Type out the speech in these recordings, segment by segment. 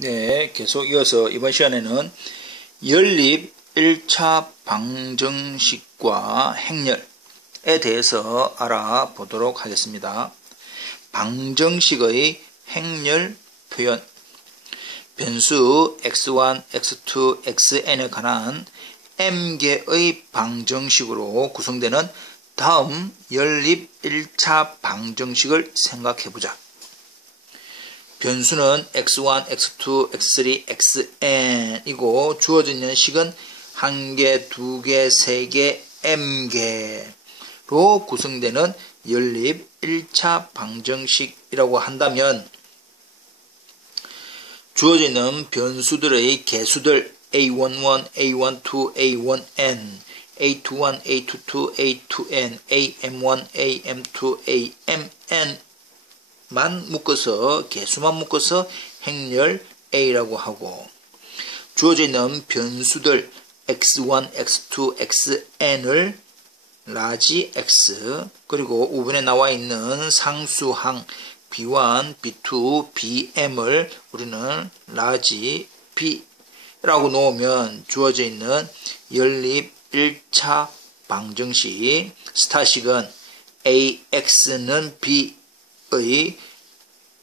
네, 계속 이어서 이번 시간에는 연립 1차 방정식과 행렬에 대해서 알아보도록 하겠습니다. 방정식의 행렬 표현, 변수 x1, x2, xn에 관한 m개의 방정식으로 구성되는 다음 연립 1차 방정식을 생각해보자. 변수는 x1, x2, x3, xn이고 주어져 있는 식은 1개, 2개, 3개, m개로 구성되는 연립 1차 방정식이라고 한다면 주어져 있는 변수들의 개수들 a11, a12, a1n, a21, a22, a2n, am1, am2, amn 만 묶어서 개수만 묶어서 행렬 A라고 하고 주어져 있는 변수들 x1, x2, xn을 라지 x 그리고 우변에 나와 있는 상수항 b1, b2, bm을 우리는 라지 b라고 놓으면 주어져 있는 연립 1차 방정식 스타식은 ax는 b 의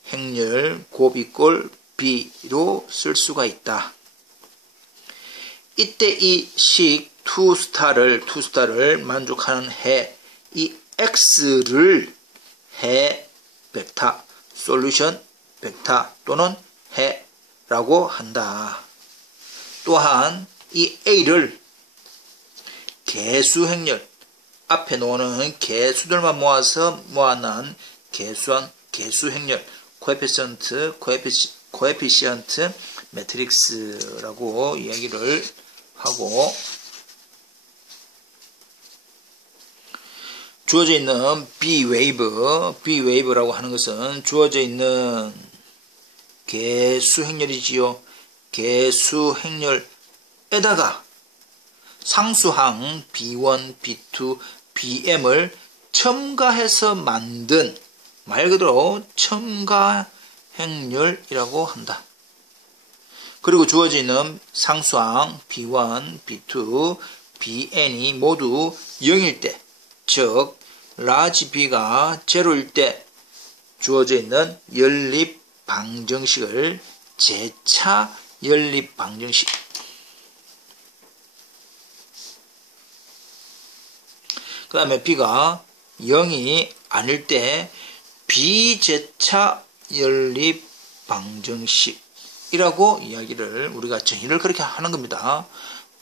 행렬 곱이꼴 b로 쓸 수가 있다. 이때 이 식 2스타를 만족하는 해, 이 x를 해 벡터, 솔루션 벡터 또는 해라고 한다. 또한 이 a를 개수 행렬, 앞에 놓는 개수들만 모아서 모아난 개수 행렬, 코에피시언트 매트릭스라고 이야기를 하고 주어져 있는 B웨이브라고 하는 것은 주어져 있는 개수 행렬이지요. 개수 행렬에다가 상수항 B1, B2, BM을 첨가해서 만든 말 그대로 첨가 행렬이라고 한다. 그리고 주어져 있는 상수항 B1, B2, Bn이 모두 0일 때, 즉 라지 B가 제로일 때 주어져 있는 연립 방정식을 재차 연립 방정식 그 다음에 B가 0이 아닐 때 비재차 연립 방정식이라고 이야기를 우리가 정의를 그렇게 하는 겁니다.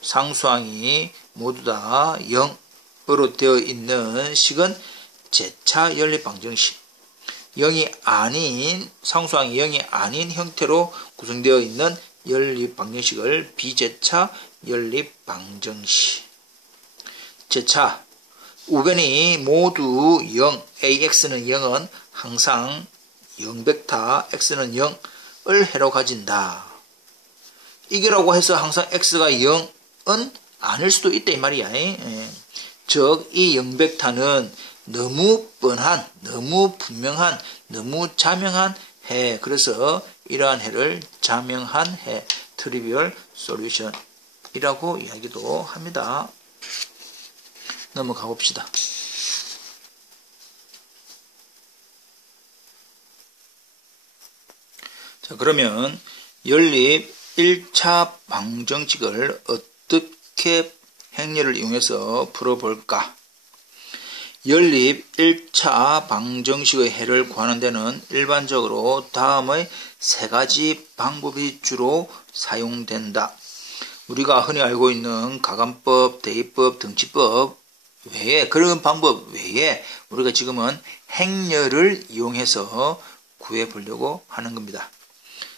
상수항이 모두 다 0으로 되어 있는 식은 재차 연립 방정식. 0이 아닌 상수항이 0이 아닌 형태로 구성되어 있는 연립 방정식을 비재차 연립 방정식. 재차 우변이 모두 0, ax는 0은 항상 0벡터 x는 0을 해로 가진다. 이거라고 해서 항상 x가 0은 아닐 수도 있다 이 말이야. 즉 이 0벡터는 너무 뻔한, 너무 분명한, 너무 자명한 해. 그래서 이러한 해를 자명한 해, 트리비얼 솔루션이라고 이야기도 합니다. 넘어가 봅시다. 자, 그러면 연립 1차 방정식을 어떻게 행렬을 이용해서 풀어볼까? 연립 1차 방정식의 해를 구하는 데는 일반적으로 다음의 세 가지 방법이 주로 사용된다. 우리가 흔히 알고 있는 가감법, 대입법, 등치법 외에 그런 방법 외에 우리가 지금은 행렬을 이용해서 구해보려고 하는 겁니다.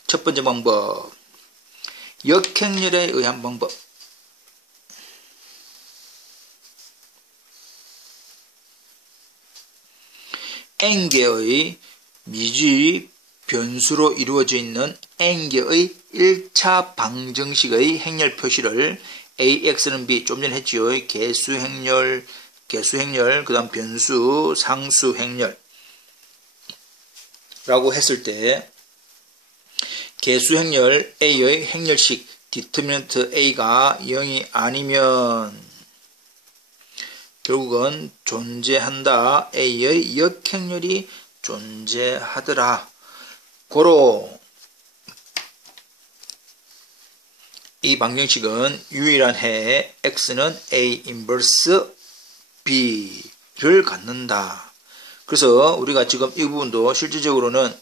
첫 번째 방법, 역행렬에 의한 방법. n개의 미주의 변수로 이루어져 있는 n개의 1차 방정식의 행렬 표시를 ax는 b, 좀 전에 했지요. 개수 행렬, 그 다음 변수, 상수 행렬 라고 했을 때 개수행렬 A의 행렬식 디터미넌트 A가 0이 아니면 결국은 존재한다. A의 역행렬이 존재하더라. 고로 이 방정식은 유일한 해에 X는 A 인버스 B를 갖는다. 그래서 우리가 지금 이 부분도 실질적으로는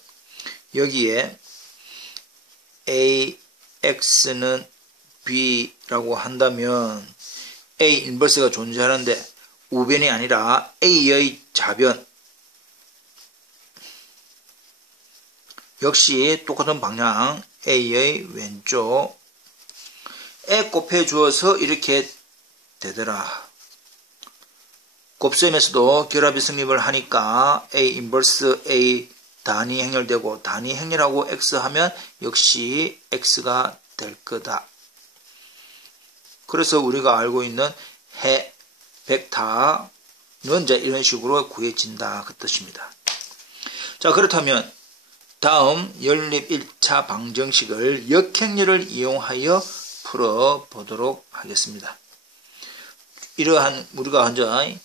여기에 AX는 B라고 한다면 A 인버스가 존재하는데 우변이 아니라 A의 좌변 역시 똑같은 방향 A의 왼쪽에 곱해 주어서 이렇게 되더라. 곱셈에서도 결합이 성립을 하니까 A 인버스 A 단위 행렬되고 단위 행렬하고 X 하면 역시 X가 될 거다. 그래서 우리가 알고 있는 해 벡터는 이제 이런 식으로 구해진다 그 뜻입니다. 자, 그렇다면 다음 연립 1차 방정식을 역행렬을 이용하여 풀어보도록 하겠습니다. 이러한 우리가 현재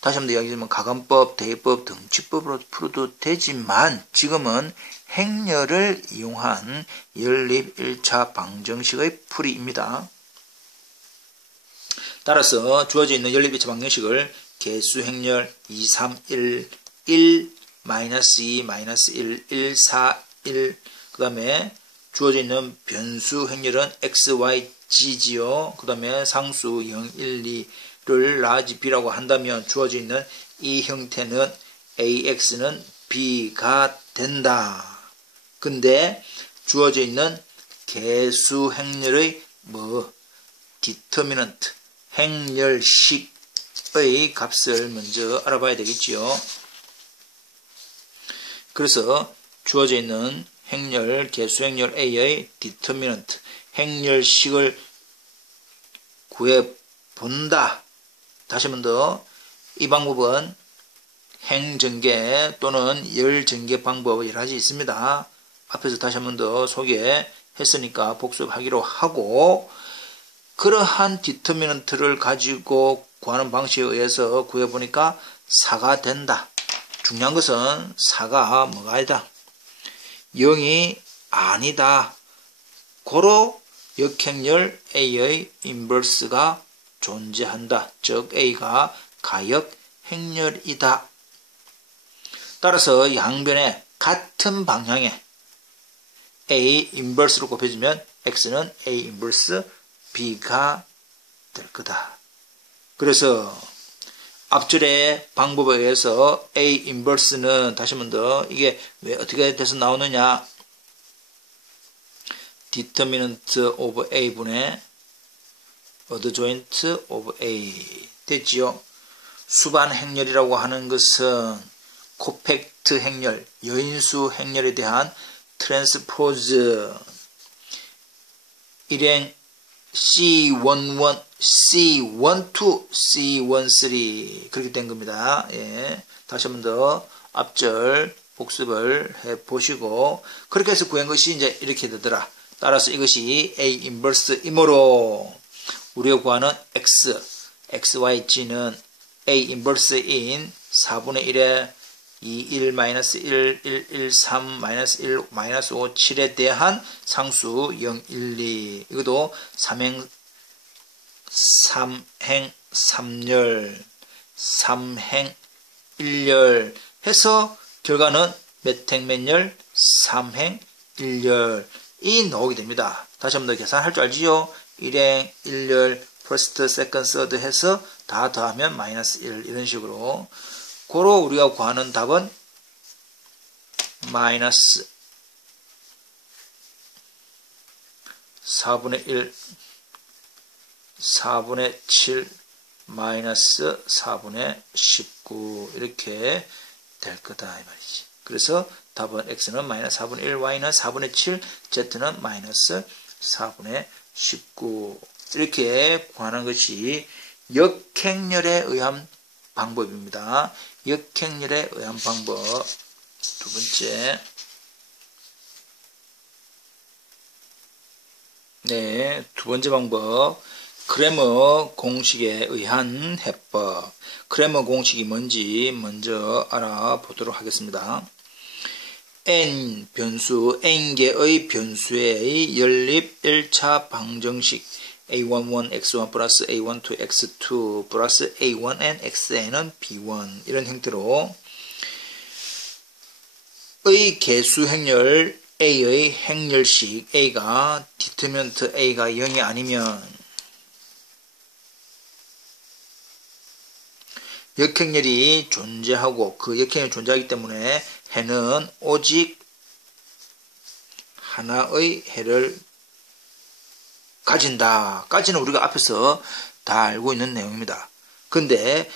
다시 한번 이야기하면 가감법, 대입법, 등치법으로 풀어도 되지만 지금은 행렬을 이용한 연립 1차 방정식의 풀이입니다. 따라서 주어져 있는 연립 1차 방정식을 개수행렬 2, 3, 1, 1, 마이너스 2, 마이너스 1, 1, 4, 1, 그 다음에 주어져 있는 변수 행렬은 x, y, g지요. 그 다음에 상수 0, 1, 2를 라지 b라고 한다면 주어져 있는 이 형태는 ax는 b가 된다. 근데 주어져 있는 개수 행렬의 디터미넌트 행렬식의 값을 먼저 알아봐야 되겠지요. 그래서 주어져 있는 행렬, 개수행렬 A의 디터미넌트 행렬식을 구해본다. 다시 한 번 더 이 방법은 행전개 또는 열전개 방법 여러 가지 있습니다. 앞에서 다시 한 번 더 소개했으니까 복습하기로 하고 그러한 디터미넌트를 가지고 구하는 방식에 의해서 구해보니까 4가 된다. 중요한 것은 4가 뭐가 아니다. 0이 아니다. 고로 역행렬 A의 인버스가 존재한다. 즉 A가 가역 행렬이다. 따라서 양변에 같은 방향에 A 인버스로 곱해주면 X는 A 인버스 B가 될 거다. 그래서 앞줄의 방법에 의해서 A 인버스는 다시 한 번 더 이게 왜 어떻게 돼서 나오느냐. Determinant of A분의 Adjoint of A 됐지요. 수반 행렬이라고 하는 것은 코팩트 행렬, 여인수 행렬에 대한 트랜스포즈 일행 C11, C12, C13 그렇게 된 겁니다. 예. 다시 한 번 더 앞절 복습을 해 보시고 그렇게 해서 구한 것이 이제 이렇게 되더라. 따라서 이것이 A 인버스 이므로 우리가 구하는 X, XYG는 A 인버스인 4분의 1에 2, 1, 마이너스 1, 1, 1, 3, 마이너스 1, 마이너스 5, 7에 대한 상수 0, 1, 2 이것도 3행 3열 3행 1열 해서 결과는 몇 행 몇 열? 3행 1열이 나오게 됩니다. 다시 한번 더 계산할 줄 알지요? 1행 1열 퍼스트, 세컨드, 서드 해서 다 더하면 마이너스 1 이런 식으로 고로 우리가 구하는 답은 마이너스 4분의 1, 4분의 7, 마이너스 4분의 19 이렇게 될 거다 이 말이지. 그래서 답은 X는 마이너스 4분의 1, Y는 4분의 7, Z는 마이너스 4분의 19 이렇게 구하는 것이 역행렬에 의한 방법입니다. 역행렬에 의한 방법 두 번째 네, 두 번째 방법. 크레머 공식에 의한 해법. 크레머 공식이 뭔지 먼저 알아보도록 하겠습니다. n 변수, n개의 변수의 연립 1차 방정식 a11 x1 플러스 a12 x2 플러스 a1n xn은 b1 이런 형태로 의 개수 행렬 a의 행렬식 a가 디터미넌트 a가 0이 아니면 역행렬이 존재하고 그 역행렬이 존재하기 때문에 해는 오직 하나의 해를 가진다. 까지는 우리가 앞에서 다 알고 있는 내용입니다. 근데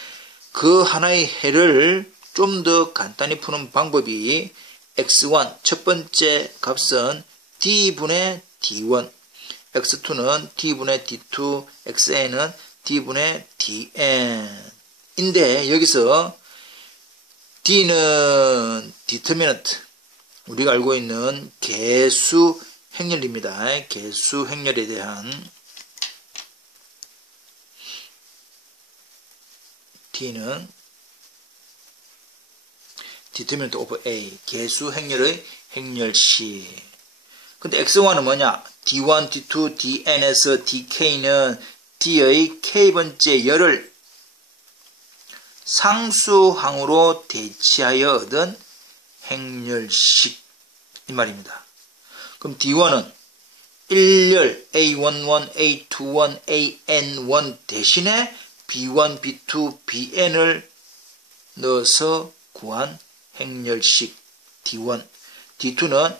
그 하나의 해를 좀 더 간단히 푸는 방법이 x1 첫 번째 값은 d분의 d1, x2는 d분의 d2, xn은 d분의 dn 인데 여기서 d는 determinant, 우리가 알고 있는 개수 행렬입니다. 개수 행렬에 대한 d는 determinant of a, 개수 행렬의 행렬식. 근데 x1은 뭐냐? d1, d2, dn에서 dk는 d의 k번째 열을 상수항으로 대치하여 얻은 행렬식 이 말입니다. 그럼 D1은 1열 A11, A21, AN1 대신에 B1, B2, BN을 넣어서 구한 행렬식 D1. D2는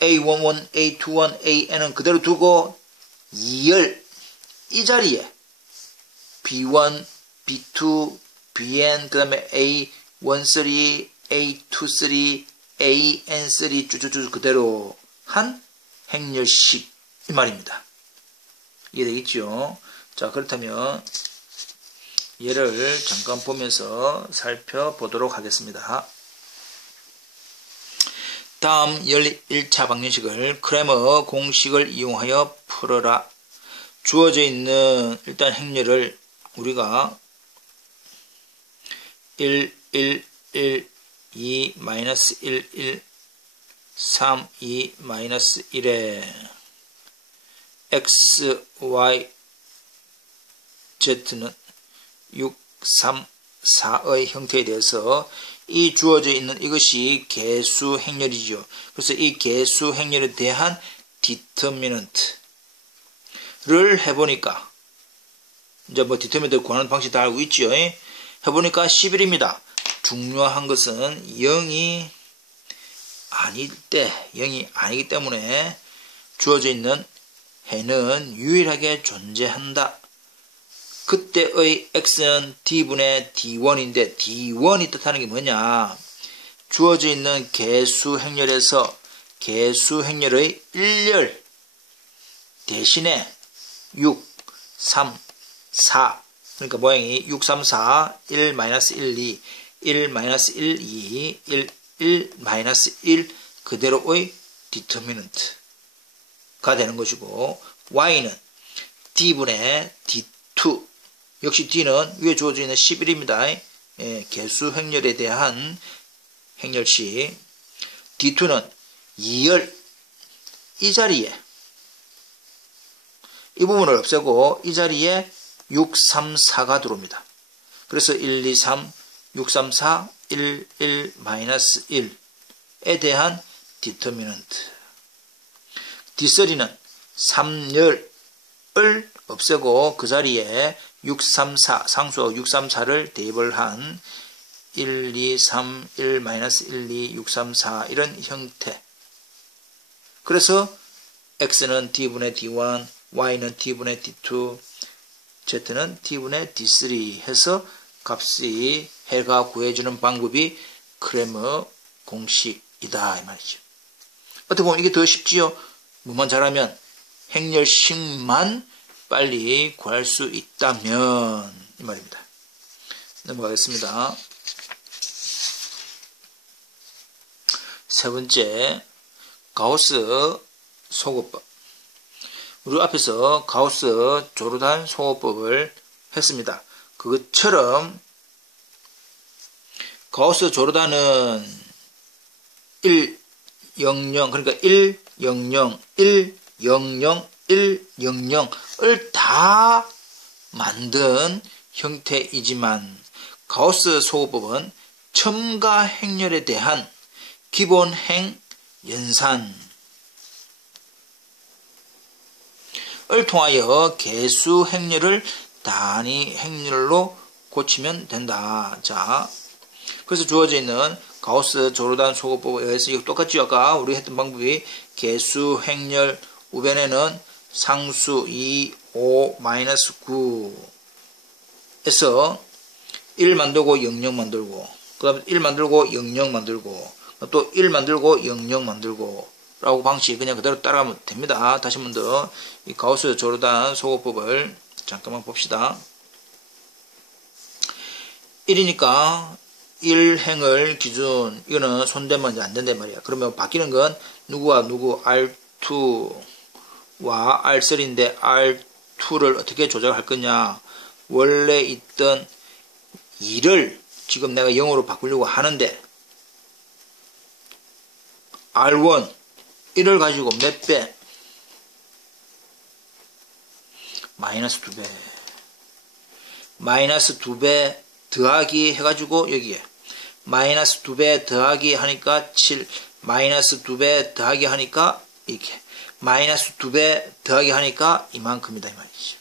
A11, A21, AN은 그대로 두고 2열 이 자리에 B1, B2, BN 그 다음에 A13, A23, AN3 쭉쭉쭉 그대로 한 행렬식 이 말입니다. 이해되겠죠? 자, 그렇다면 얘를 잠깐 보면서 살펴보도록 하겠습니다. 다음 연립 1차 방정식을 크레머 공식을 이용하여 풀어라. 주어져 있는 일단 행렬을 우리가 1, 1, 1, 2, 마이너스 1, 1, 3, 2, 마이너스 1에 x, y, z는 6, 3, 4의 형태에 대해서 이 주어져 있는 이것이 개수 행렬이죠. 그래서 이 개수 행렬에 대한 디터미넌트를 해보니까 이제 뭐 디터미넌트 구하는 방식 다 알고 있죠. 해보니까 11입니다. 중요한 것은 0이 아닐 때, 0이 아니기 때문에 주어져 있는 해는 유일하게 존재한다. 그때의 x는 d분의 d1인데 d1이 뜻하는 게 뭐냐? 주어져 있는 개수 행렬에서 개수 행렬의 1열 대신에 6, 3, 4 그러니까 모양이 6, 3, 4, 1, 1, 2, 1, 1, 2, 1, 1 그대로의 디터미넌트가 되는 것이고 y는 d분의 d2 역시 d는 위에 주어져 있는 11입니다. 개수 행렬에 대한 행렬식 d2는 2열 이 자리에 이 부분을 없애고 이 자리에 6, 3, 4가 들어옵니다. 그래서 1, 2, 3, 6, 3, 4, 1, 1, 마이너스 1에 대한 디터미넌트. D3는 3열을 없애고 그 자리에 6, 3, 4, 상수하고 6, 3, 4를 대입을 한 1, 2, 3, 1, 마이너스 1, 2, 6, 3, 4 이런 형태. 그래서 x는 d분의 d1, y는 d분의 d2, z는 d분의 d3 해서 값이 해가 구해주는 방법이 크레머 공식이다 이 말이죠. 어떻게 보면 이게 더 쉽지요. 뭐만 잘하면 행렬식만 빨리 구할 수 있다면 이 말입니다. 넘어가겠습니다. 세 번째 가우스 소거법. 우리 앞에서 가우스 조르단 소호법을 했습니다. 그것처럼 가우스 조르단은 1, 0, 0, 그러니까 1, 0, 0, 1, 0, 0, 1, 0, 0을 다 만든 형태이지만 가우스 소호법은 첨가 행렬에 대한 기본 행 연산을 통하여 개수 행렬을 단위 행렬로 고치면 된다. 자, 그래서 주어져 있는 가우스 조르단 소호법에 의해서 이거 똑같죠. 아까 우리 했던 방법이 개수 행렬 우변에는 상수 2, 5, 마이너스 9에서 1 만들고 0, 0 만들고 그 다음에 1 만들고 0, 0 만들고 또 1 만들고 0, 0 만들고 라고 방식 그냥 그대로 따라가면 됩니다. 다시 한 번 더 이 가우스 조르단 소호법을 잠깐만 봅시다. 1이니까 1행을 기준 이거는 손대면 이제 안 된단 말이야. 그러면 바뀌는 건 누구와 누구 R2와 R3인데 R2를 어떻게 조작할 거냐. 원래 있던 2를 지금 내가 0으로 바꾸려고 하는데 R1 1을 가지고 몇 배? 마이너스 2배. 마이너스 2배 더하기 해가지고 여기에 마이너스 2배 더하기 하니까 7, 마이너스 2배 더하기 하니까 이렇게 마이너스 2배 더하기 하니까 이만큼이다 이 말이지.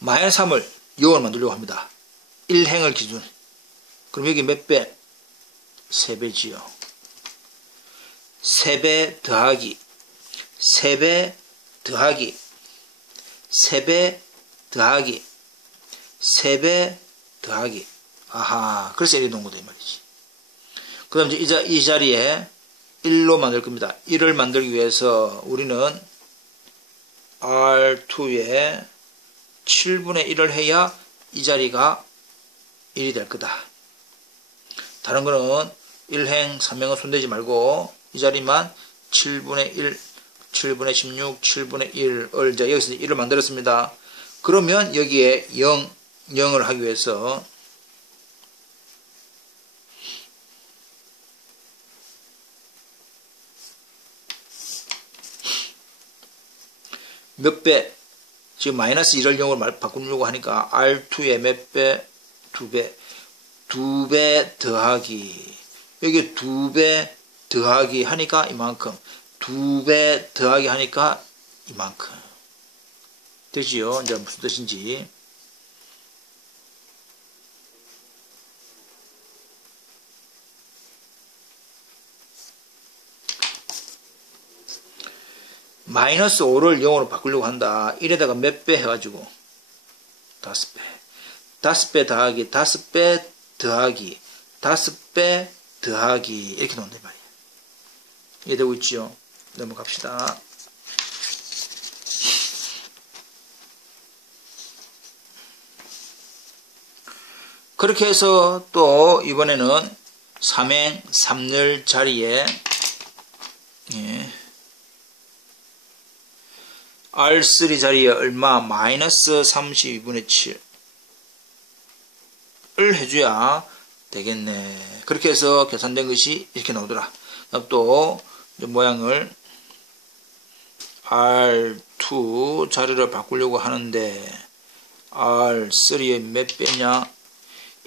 마이너스 3을 0을 만들려고 합니다. 1행을 기준. 그럼 여기 몇 배? 3배지요. 3배 더하기 3배 더하기 3배 더하기 3배 더하기 아하 그래서 이렇게 놓은 거다 이 말이지. 그 다음 이제 이 자리에 1로 만들 겁니다. 1을 만들기 위해서 우리는 R2에 7분의 1을 해야 이 자리가 1이 될 거다. 다른 거는 1행, 3행은 손대지 말고 이 자리만 7분의 1, 7분의 16, 7분의 1을 이제 여기서 1을 만들었습니다. 그러면 여기에 0, 0을 하기 위해서 몇 배? 지금 마이너스 1을 0으로 바꾸려고 하니까 R2에 몇 배? 2배. 2배 더하기 여기 2배 더하기 하니까 이만큼 2배 더하기 하니까 이만큼 되지요. 이제 무슨 뜻인지 마이너스 5를 0으로 바꾸려고 한다. 1에다가 몇 배 해가지고 5배 5배 더하기 5배 더하기 5배 더하기 이렇게 놓는단 말이에요. 이해되고 있죠? 넘어갑시다. 그렇게 해서 또 이번에는 3행 3열 자리에 R3 자리에 얼마? 마이너스 32분의 7을 해줘야 되겠네. 그렇게 해서 계산된 것이 이렇게 나오더라. 또 모양을 R2 자리를 바꾸려고 하는데 R3에 몇 배냐?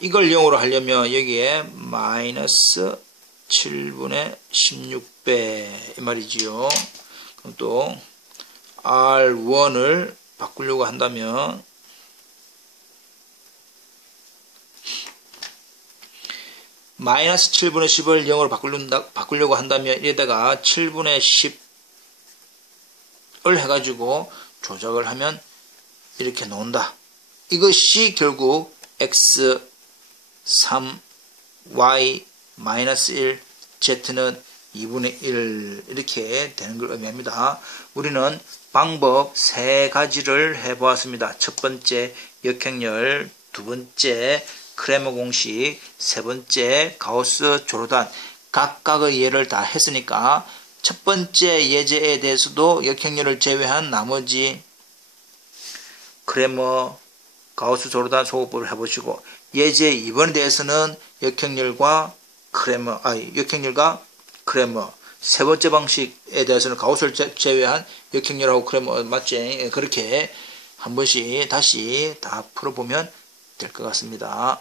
이걸 0으로 하려면 여기에 마이너스 7분의 16배 이 말이지요. 그럼 또 R1을 바꾸려고 한다면 마이너스 7분의 10을 0으로 바꾸려고 한다면 이에다가 7분의 10을 해가지고 조작을 하면 이렇게 나온다. 이것이 결국 x 3 y 마이너스 1 z는 2분의 1 이렇게 되는 걸 의미합니다. 우리는 방법 3가지를 해보았습니다. 첫 번째 역행렬, 두 번째 크레머 공식, 세 번째 가우스 조르단 각각의 예를 다 했으니까 첫 번째 예제에 대해서도 역행렬을 제외한 나머지 크레머, 가우스 조르단 소거법을 해보시고 예제 2번에 대해서는 역행렬과 크레머 세 번째 방식에 대해서는 가우스를 제외한 역행렬하고 크레머 맞지? 그렇게 한 번씩 다시 다 풀어보면 될 것 같습니다.